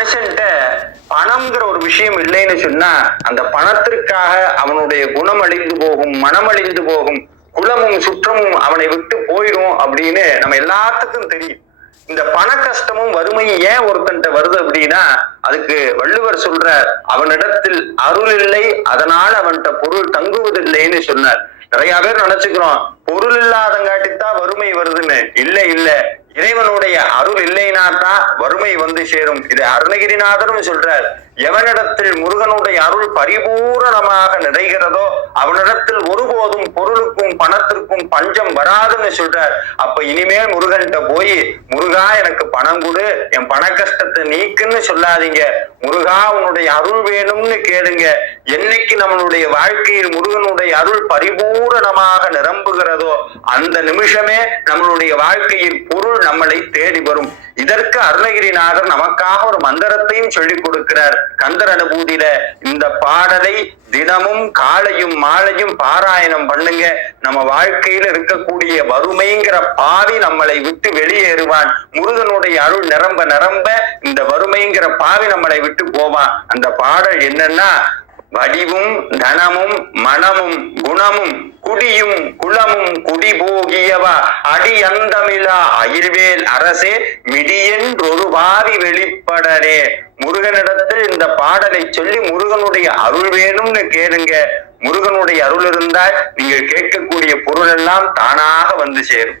மனுஷன்ட்ட பணம்ங்கிற ஒரு விஷயம் இல்லைன்னு சொன்னா அந்த பணத்திற்காக அவனுடைய குணம் அழிந்து போகும், மனம் அழிந்து போகும், குலமும் சுற்றமும் அவனை விட்டு போயிடும் அப்படின்னு நம்ம எல்லாத்துக்கும் தெரியும். இந்த பண கஷ்டமும் வறுமையும் ஏன் ஒருத்தன்ட்ட வருது அப்படின்னா அதுக்கு வள்ளுவர் சொல்ற அவனிடத்தில் அருள் இல்லை, அதனால் அவன்கிட்ட பொருள் தங்குவதில்லைன்னு சொன்னார். நிறைய பேர் நினைச்சுக்கிறோம் பொருள் இல்லாதங்காட்டித்தான் வறுமை வருதுன்னு. இல்ல இறைவனுடைய அருள் இல்லைனாதான் வறுமை வந்து சேரும். இது அருணகிரிநாதரும் சொல்றார். எவனிடத்தில் முருகனுடைய அருள் பரிபூரணமாக நிறைகிறதோ அவனிடத்தில் ஒருபோதும் பொருளுக்கும் பணத்திற்கும் பஞ்சம் வராதுன்னு சொல்றார். அப்ப இனிமேல் முருகன்கிட்ட போய் முருகா எனக்கு பணம் கொடு, என் பண கஷ்டத்தை நீக்குன்னு சொல்லாதீங்க. முருகா உன்னுடைய அருள் வேணும்னு கேளுங்க. என்னைக்கு நம்மளுடைய வாழ்க்கையில் முருகனுடைய அருள் பரிபூரணமாக நிரம்புகிறதோ அந்த நிமிஷமே நம்மளுடைய வாழ்க்கையில் பொருள் நம்மளை தேடி வரும். இதற்கு அருணகிரிநாதர் நமக்காக ஒரு மந்திரத்தையும் சொல்லிக் கொடுக்கிறார். கந்தர் அனுபூதியில இந்த பாடலை தினமும் காலையும் மாலையும் பாராயணம் பண்ணுங்க. நம்ம வாழ்க்கையில இருக்கக்கூடிய வறுமைங்கிற பாவி நம்மளை விட்டு வெளியேறுவான். முருகனுடைய அருள் நிரம்ப நிரம்ப இந்த வறுமைங்கிற பாவி நம்மளை விட்டு போவான். அந்த பாடல் என்னன்னா, வடிவும் தனமும் மனமும் குணமும் குடியும் குளமும் குடிபோகியவா அடி அந்தமிழா அயிர்வேல் அரசே மிடியென்றொரு பாவி வெளிப்படனே. முருகனிடத்தில் இந்த பாடலை சொல்லி முருகனுடைய அருள் வேணும்னு கேளுங்க. முருகனுடைய அருள் இருந்தால் நீங்கள் கேட்கக்கூடிய பொருள் எல்லாம் தானாக வந்து சேரும்.